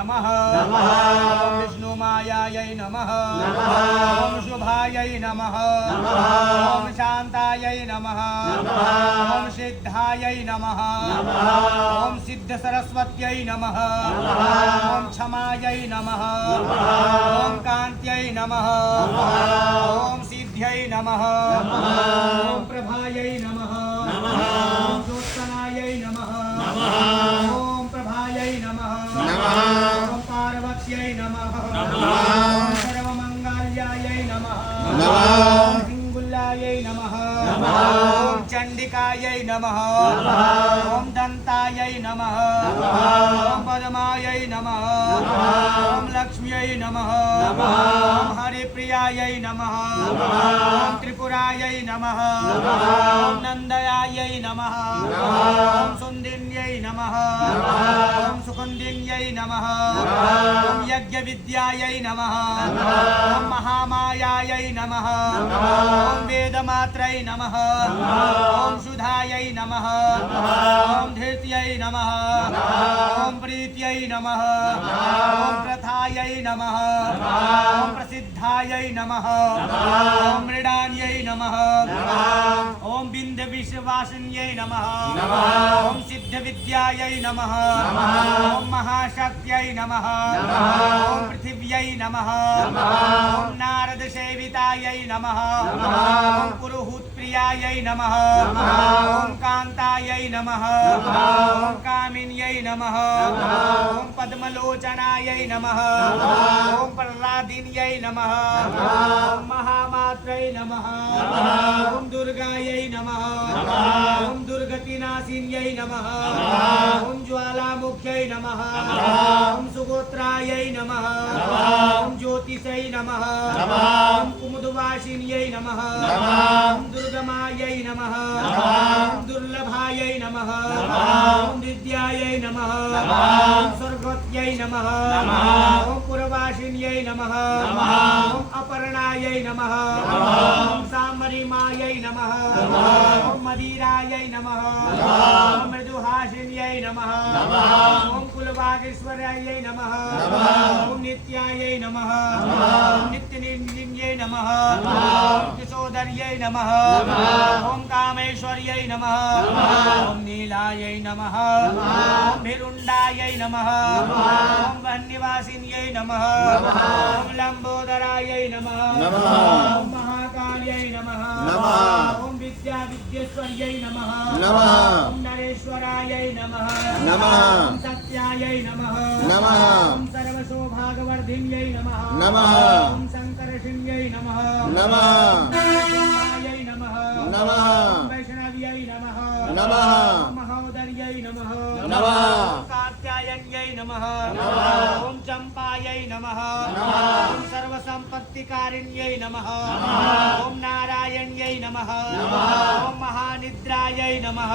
नमः ॐ विष्णुमायायै नमः ॐ शुभायै नमः ॐ शान्तायै नमः ॐ सिद्धायै नमः ॐ सिद्धसरस्वत्यै नमः ॐ क्षमायै नमः ॐ कान्त्यै नमः ॐ सिद्ध्यै नमः ॐ प्रभायै नमः ॐ ज्योत्सनायै नमः ॐ प्रभायै नमः ॐ पार्वत्यै नमः ॐ सर्वमङ्गल्यायै नमः ॐ हिङ्गुल्यायै नमः ॐ चण्डिकायै नमः ॐ दन्तायै नमः ॐ पद्मायै नमः ॐ लक्ष्म्यै नमः ॐ हरिप्रियायै नमः ॐ त्रिपुरायै नमः ॐ नन्दयायै नमः ॐ सुन्दिन्यै नमः ॐ सुकुन्दिन्यै नमः ॐ यज्ञविद्यायै नमः ॐ महामायायै नमः ॐ वेदमात्रै नमः ॐ सुधायै नमः ॐ धृत्यै नमः ॐ प्रीत्यै नमः ॐ प्रथायै नमः ॐ प्रसिद्धायै नमः ॐ मृडान्यै नमः ॐ बिन्दविश्ववासिन्यै नमः ॐ सिद्धविद्यायै नमः ॐ महाशक्त्यै नमः ॐ पृथिव्यै नमः ॐ नारदसेवितायै नमः ॐ पुरुहूतप्रियायै नमः ॐ कान्तायै नमः ॐ कामिन्यै नमः ॐ पद्मलोचनायै नमः ॐ प्रह्लादिन्यै नमः ॐ महामात्रै नमः ॐ दुर्गायै नमः ॐ दुर्गतिनाशिन्यै नमः ॐ ज्वालामुख्यै नमः ॐ सुगोत्रायै नमः ॐ ज्योतिषै नमः ॐ कुमुदवासिन्यै नमः ॐ दुर्गमायै नमः ॐ दुर्लभायै नमः ॐ विद्यायै नमः ॐ स्वर्गत्यै नमः ॐ पुरवासिन्यै नमः ॐ अपर्णायै नमः ॐ सामरिमायै नमः ॐ मदिरायै नमः ॐ मृदुहासिन्यै नमः ॐ कुलभागेश्वर्यायै नमः ॐ नित्यायै नमः ॐ नित्यनिन्दिन्यै नमः ॐ किशोदर्यै नमः ॐ कामेश्वर्यै नमः ॐ नीलायै नमः ॐ भिरुण्डायै नमः ॐ वह्निवासिन्यै नमः ॐ लम्बोदरायै नमः ॐ महाकाल्यै नमः ॐ विद्याविद्येश्वर्यै नमः ॐ नरेश्वरायै नमः ॐ सत्यायै नमः ॐ सर्वसौभाग्यवर्धिन्यै नमः ॐ शङ्करसिंह्यै नमः नमः नमः वैष्णव्यै नमः महोदर्यै नमः कात्यायन्यै नमः ॐ चम्पायै नमः ॐ सर्वसम्पत्तिकारिण्यै नमः ॐ नारायण्यै नमः ॐ महानिद्रायै नमः